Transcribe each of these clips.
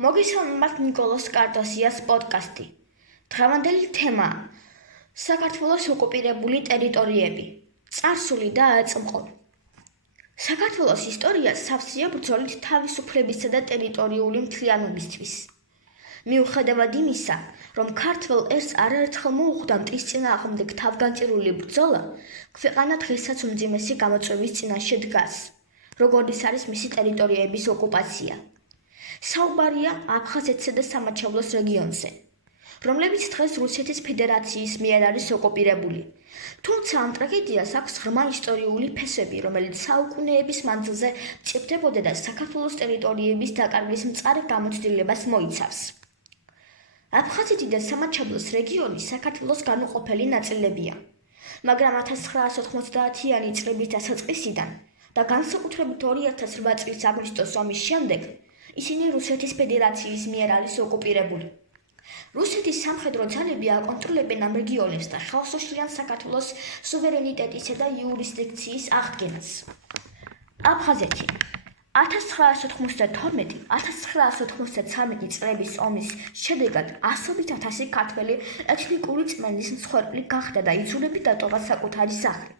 მოგესალმებით ნიკოლოს კარტოსიას პოდკასტი. დღევანდელი თემაა საქართველოს ოკუპირებული ტერიტორიები, წარსული და აწმყო. საქართველოს ისტორია სავსეა ბრძოლით თავისუფლებისა და ტერიტორიული მთლიანობისთვის. მიუხედავად იმისა, რომ ქართველ ერს არაერთხელ მოუხდა მტრის წინააღმდეგ თავგანწირული ბრძოლა, ქვეყანა დღესაც უმძიმესი გამოწვევის წინაშე დგას, როგორიც არის მისი ტერიტორიების ოკუპაცია. საუბარია აფხაზეთსა და სამაჩაბლოს რეგიონზე, რომლებიც დღეს რუსეთის ფედერაციის მიერ არის ოკუპირებული. თუმცა ამ ტრაგედიას აქვს ღრმა ისტორიული ფესვები, რომელიც საუკუნეების მანძილზე მწიფდებოდა და საქართველოს ტერიტორიების დაკარგვის მწარე გამოცდილებას მოიცავს. აფხაზეთი და სამაჩაბლოს რეგიონი საქართველოს განუყოფელი ნაწილებია, მაგრამ 1990-იანი წლების დასაწყისიდან და განსაკუთრებით 2008 წლის აგვისტოს ომის შემდეგ ისინი რუსეთის ფედერაციის მიერ არის ოკუპირებული. რუსეთის სამხედრო ძალები აკონტროლებენ ამ რეგიონებს და ხელს უშლიან საქართველოს სუვერენიტეტისა და იურისდიქციის აღდგენას. აფხაზეთი 1992-1993 წლების ომის შედეგად ასობით ათასი ქართველი ეთნიკური წმენდის მსხვერპლი გახდა და იძულებით დატოვა საკუთარი სახლი.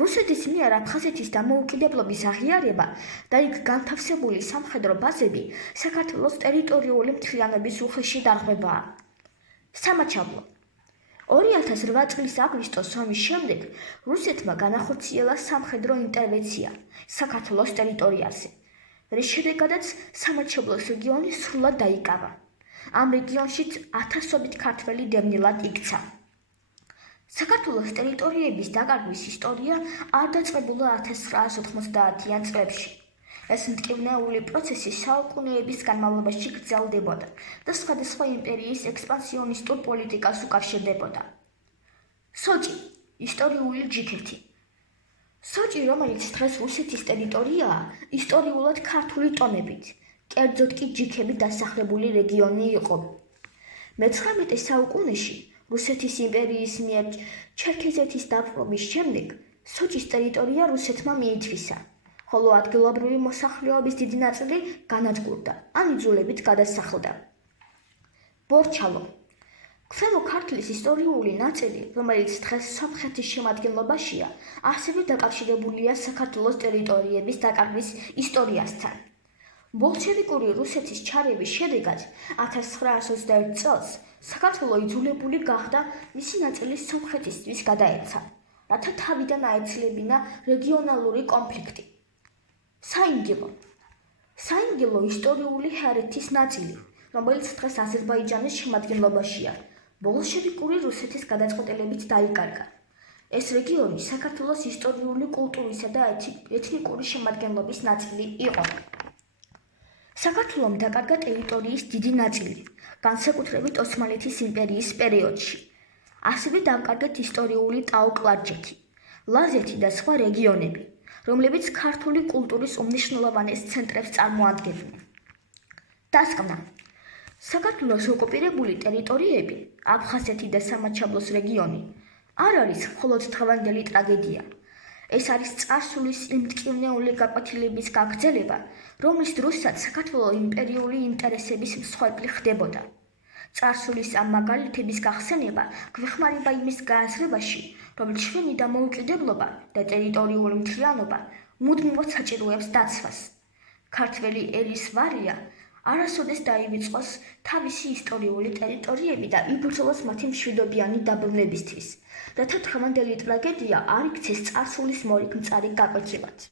რუსეთის მიერ აფხაზეთის დამოუკიდებლობის აღიარება და იქ განთავსებული სამხედრო ბაზები საქართველოს ტერიტორიული მთლიანობის უხეში დარღვევაა. სამაჩაბლო 2008 წლის აგვისტოს ომის შემდეგ რუსეთმა განახორციელა სამხედრო ინტერვენცია საქართველოს ტერიტორიაზე, რის შედეგადაც სამაჩაბლოს რეგიონი სრულად დაიკავა. ამ რეგიონშიც ათასობით ქართველი დევნილად იქცა. საქართველოს ტერიტორიების დაკარგვის ისტორია არ დაწყებულა 1990-იან წლებში. ეს მტკივნეული პროცესი საუკუნეების განმავლობაში გრძელდებოდა და სხვადასხვა იმპერიის ექსპანსიონისტურ პოლიტიკას უკავშირდებოდა. სოჭი ისტორიული ჯიქეთი. სოჭი, რომელიც დღეს რუსეთის ტერიტორიაა, ისტორიულად ქართული ტომებით, კერძოდ კი ჯიქებით დასახლებული რეგიონი იყო. მე-19 საუკუნეში რუსეთის იმპერიის მიერ ჩერქეზეთის დაპყრობის შემდეგ სოჭის ტერიტორია რუსეთმა მიითვისა, ხოლო ადგილობრივი მოსახლეობის დიდი ნაწილი განადგურდა ან იძულებით გადასახლდა. ბორჩალო ქვემო ქართლის ისტორიული ნაწილი, რომელიც დღეს სომხეთის შემადგენლობაშია, ასევე დაკავშირებულია საქართველოს ტერიტორიების დაკარგვის ისტორიასთან. ბოლშევიკური რუსეთის ჩარევის შედეგად 1921 წელს საქართველო იძულებული გახდა მისი ნაწილი სომხეთისთვის გადაეცა, რათა თავიდან აეცილებინა რეგიონალური კონფლიქტი. საინგილო ისტორიული ჰერეთის ნაწილი, რომელიც დღეს აზერბაიჯანის შემადგენლობაშია, ბოლშევიკური რუსეთის გადაწყვეტილებით დაიკარგა. ეს რეგიონი საქართველოს ისტორიული კულტურისა და ეთნიკური შემადგენლობის ნაწილი იყო. საქართველომ დაკარგა ტერიტორიის დიდი ნაწილი, განსაკუთრებით ოსმალეთის იმპერიის პერიოდში. ასევე დამკარგეთ ისტორიული ტაო-კლარჯეთი, ლაზეთი და სხვა რეგიონები, რომლებიც ქართული კულტურის უმნიშვნელოვანეს ცენტრებს წარმოადგენდნენ. დასკვნა საქართველოს ოკუპირებული ტერიტორიები, აფხაზეთი და სამაჩაბლოს რეგიონი არ არის მხოლოდ დღევანდელი ტრაგედია. ეს არის წარსულის იმ მტკივნეული გაკვეთილების გაგრძელება, რომლის დროსაც საქართველო იმპერიული ინტერესების მსხვერპლი ხდებოდა. წარსულის ამ მაგალითების გახსენება გვეხმარება იმის გააზრებაში, რომ ჩვენი დამოუკიდებლობა და ტერიტორიული მთლიანობა მუდმივად საჭიროებს დაცვას. ქართველი ერის ვარია არასოდეს დაივიწყოს თავისი ისტორიული ტერიტორიები და იბრძოლოს მათი მშვიდობიანი დაბრუნებისთვის, რათა დღევანდელი ტრაგედია არ იქცეს წარსულის მორიგ მწარი გაკვეთილად.